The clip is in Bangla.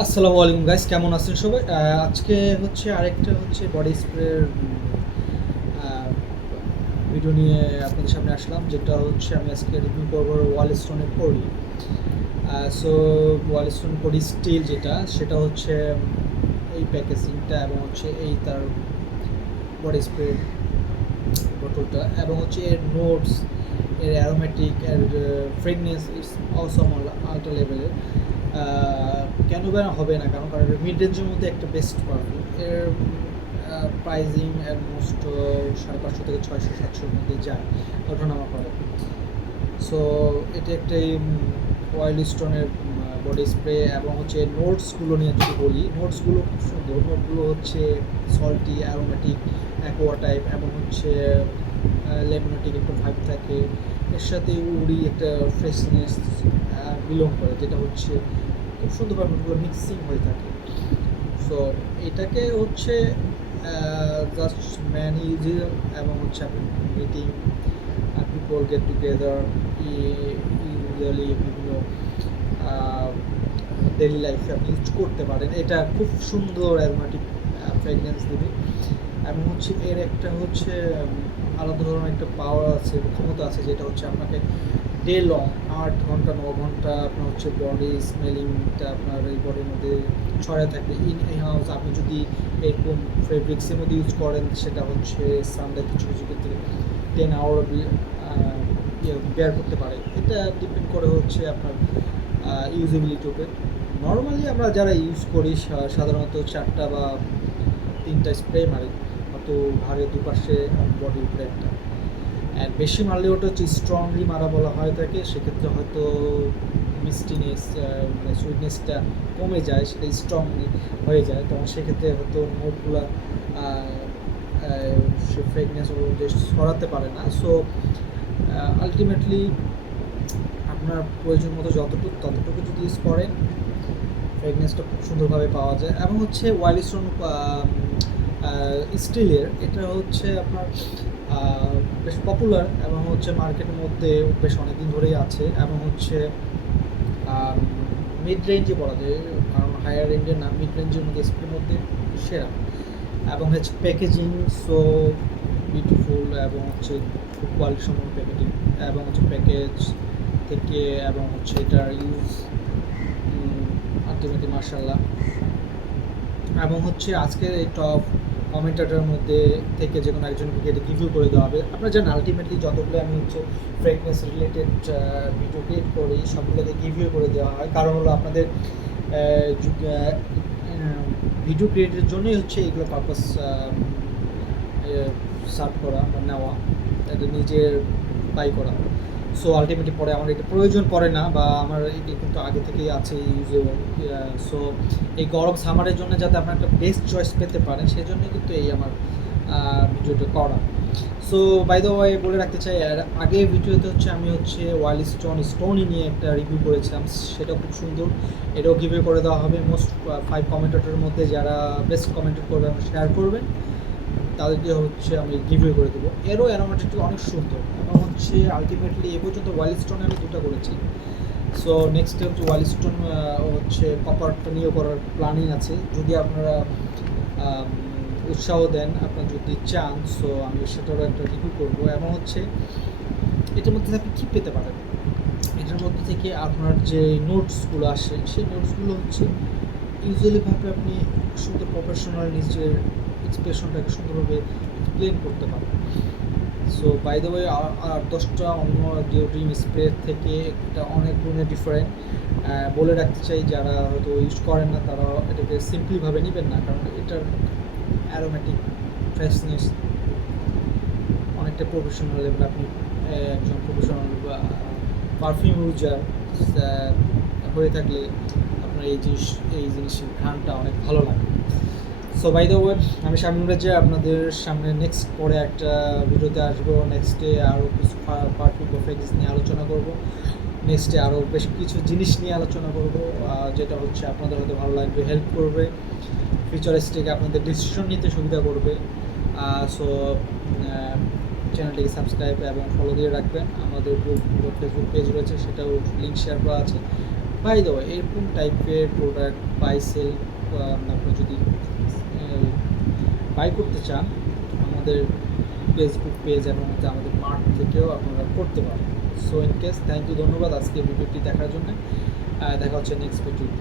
আসসালামু আলাইকুম গাইস, কেমন আছেন সবাই? আজকে হচ্ছে আরেকটা হচ্ছে বডি স্প্রের ভিডিও নিয়ে আপনাদের সামনে আসলাম, যেটা হচ্ছে আমি আজকে রিভিউ করবো ওয়াল স্টোনের পরি। সো ওয়াল স্টোন পরি স্টিল যেটা, সেটা হচ্ছে এই প্যাকেজিংটা এবং হচ্ছে এই তার বডি স্প্রে বোতলটা এবং হচ্ছে এর নোটস, এর অ্যারোমেটিক, এর ফ্রেগনেন্স ইটস অসম আল্ট্রা লেভেলের। কেন বের হবে না, কারণ মিড রেঞ্জের মধ্যে একটা বেস্ট পারফিউম। এর প্রাইজিং অলমোস্ট 550 থেকে 600-700-র মধ্যে যায় ওঠানামা করে। সো এটা একটা ওয়াইল্ড স্টোনের বডি স্প্রে এবং হচ্ছে নোটসগুলো নিয়ে যদি বলি, নোটসগুলো খুব সুন্দর। নোটগুলো হচ্ছে সল্টি, অ্যারোমেটিক, অ্যাকোয়া টাইপ এবং হচ্ছে লেমনেটিক একটা ভাইব থাকে। এর সাথে উড়ি একটা ফ্রেশনেস বিলং করে, যেটা হচ্ছে খুব সুন্দরভাবে ওগুলো মিক্সিং হয়ে থাকে। সো এটাকে হচ্ছে জাস্ট ম্যান ইউজিং এবং হচ্ছে আপনি meeting people get together, usually বিভিন্ন ডেইলি লাইফে আপনি ইউজ করতে পারেন। এটা খুব সুন্দর অ্যারোমেটিক ফ্রেগনেন্স দেবে এবং হচ্ছে এর একটা হচ্ছে আলাদা ধরনের একটা পাওয়ার আছে, ক্ষমতা আছে, যেটা হচ্ছে আপনাকে ডে লং 8 ঘন্টা 9 ঘন্টা আপনার হচ্ছে বডি স্মেলিংটা আপনার এই বডির মধ্যে ছড়ায় থাকবে। ইন হাউস আপনি যদি এরকম ফেব্রিক্সের মধ্যে ইউজ করেন, সেটা হচ্ছে সানডে কিছু কিছু ক্ষেত্রে 10 আওয়ার বেয়ার করতে পারে। এটা ডিপেন্ড করে হচ্ছে আপনার ইউজেবিলিটির উপরে। নর্মালি আমরা যারা ইউজ করি সাধারণত 4টা বা 3টা স্প্রে মারি, হয়তো ঘাড়ের দুপাশে বডির উপরে একটা। আর বেশি মারলে ওটা হচ্ছে স্ট্রংলি মারা বলা হয় থাকে, সেক্ষেত্রে হয়তো মিস্টিনেস মানে সুইটনেসটা কমে যায়, সেটা স্ট্রংলি হয়ে যায়, তখন সেক্ষেত্রে হয়তো নোটগুলো সে ফ্রেগনেন্স অনুযায়ী ছড়াতে পারে না। সো আলটিমেটলি আপনার প্রয়োজন মতো ততটুকু যদি ইউজ করেন, ফ্রেগনেন্সটা খুব সুন্দরভাবে পাওয়া যায়। এবং হচ্ছে ওয়াইল্ড স্টোন স্টিলের, এটা হচ্ছে আপনার বেশ পপুলার এবং হচ্ছে মার্কেটের মধ্যে বেশ অনেকদিন ধরেই আছে এবং হচ্ছে মিড রেঞ্জে বলা যায়, কারণ হায়ার রেঞ্জের না, মিড রেঞ্জের মধ্যে স্প্রের মধ্যে সেরা। এবং হচ্ছে প্যাকেজিং সো বিউটিফুল এবং হচ্ছে খুব কোয়ালিটি সম্পন্ন প্যাকেজিং এবং হচ্ছে প্যাকেজ থেকে এবং হচ্ছে এটার ইউজ আলটিমেটলি মার্শাল্লাহ। এবং হচ্ছে আজকের এই টপ কমেন্টেটারের মধ্যে থেকে যে কোনো একজনকে এটা রিভিউ করে দেওয়া হবে। আপনারা জানেন আলটিমেটলি যতগুলো আমি হচ্ছে ফ্রেগনেন্স রিলেটেড ভিডিও ক্রিয়েট করি, সবগুলোকে রিভিউ করে দেওয়া হয়, কারণ হলো আপনাদের ভিডিও ক্রিয়েটের জন্যই হচ্ছে এগুলো পারপাস সার্ভ করা বা নেওয়া, এটা নিজের বাই করা। সো আলটিমেটলি পরে আমার এটা প্রয়োজন পড়ে না, বা আমার এটা কিন্তু আগে থেকেই আছে ইউজেবল। সো এই গরম সামারের জন্য যাতে আপনার একটা বেস্ট চয়েস পেতে পারেন, সেই জন্যই কিন্তু এই আমার ভিডিওটা করা। সো বাই দ্য ওয়ে বলে রাখতে চাই, আর আগে ভিডিওতে হচ্ছে আমি হচ্ছে ওয়াইল্ড স্টোনই নিয়ে একটা রিভিউ করেছিলাম, সেটা খুব সুন্দর। এটাও গিভে করে দেওয়া হবে মোস্ট 5 কমেন্টেটরের মধ্যে, যারা বেস্ট কমেন্টেট করবে এবং শেয়ার করবেন তাদেরকে হচ্ছে আমি রিভিউ করে দেবো। এরও অ্যারোমেটিকটি অনেক সুন্দর এবং হচ্ছে আলটিমেটলি এ পর্যন্ত ওয়াইল্ড স্টোনে আমি 2টা করেছি। সো নেক্সটে হচ্ছে ওয়াইল্ড স্টোন হচ্ছে কপারটা নিয়ে করার প্ল্যানিং আছে, যদি আপনারা উৎসাহ দেন, আপনারা যদি চান, সো আমি সেটারও একটা রিভিউ করবো। এবং হচ্ছে এটার মধ্যে আপনি কী পেতে পারেন, এটার মধ্যে থেকে আপনার যে নোটসগুলো আসে, সেই নোটসগুলো হচ্ছে ইউজুয়ালিভাবে আপনি সুন্দর প্রফেশনাল নিজের এক্সপ্রেশনটাকে সুন্দরভাবে এক্সপ্লেন করতে পারেন। সো বাই দ্য ওয়ে 10টা অন্য ডিওড্রিম স্প্রে থেকে এটা অনেক গুণে ডিফারেন্ট। বলে রাখতে চাই, যারা হয়তো ইউজ করেন না তারা এটাকে সিম্পলিভাবে নেবেন না, কারণ এটার অ্যারোমেটিক ফ্রেশনেস অনেকটা প্রফেশনাল লেভেল। আপনি একজন প্রফেশনাল পারফিউম ইউজার হয়ে থাকলে আপনার এই জিনিসের ঘ্রাণটা অনেক ভালো লাগে। সো বাই দ্য ওয়ে, আমি শামীম রাজা আপনাদের সামনে নেক্সট পরে একটা ভিডিওতে আসবো। নেক্সটে আরও কিছু পারফিউম বা ফ্রেগরেন্স নিয়ে আলোচনা করব। নেক্সটে আরও বেশ কিছু জিনিস নিয়ে আলোচনা করব, যেটা হচ্ছে আপনাদের হয়তো ভালো লাগবে, হেল্প করবে, ফিউচারিস্টিক আপনাদের ডিসিশন নিতে সুবিধা করবে। সো চ্যানেলটিকে সাবস্ক্রাইব এবং ফলো দিয়ে রাখবেন। আমাদের গ্রুপ ফেসবুক পেজ রয়েছে, সেটাও লিঙ্ক শেয়ার করা আছে। বাই দ্য ওয়ে এরকম টাইপের প্রোডাক্ট বাই সেল আপনারা যদি বাই করতে চান আমাদের ফেসবুক পেজ এবং আমাদের মার্ট থেকেও আপনারা করতে পারেন। So in case thank you, ধন্যবাদ আজকে ভিডিওটি দেখার জন্য। দেখা হচ্ছে নেক্সট ভিডিওতে।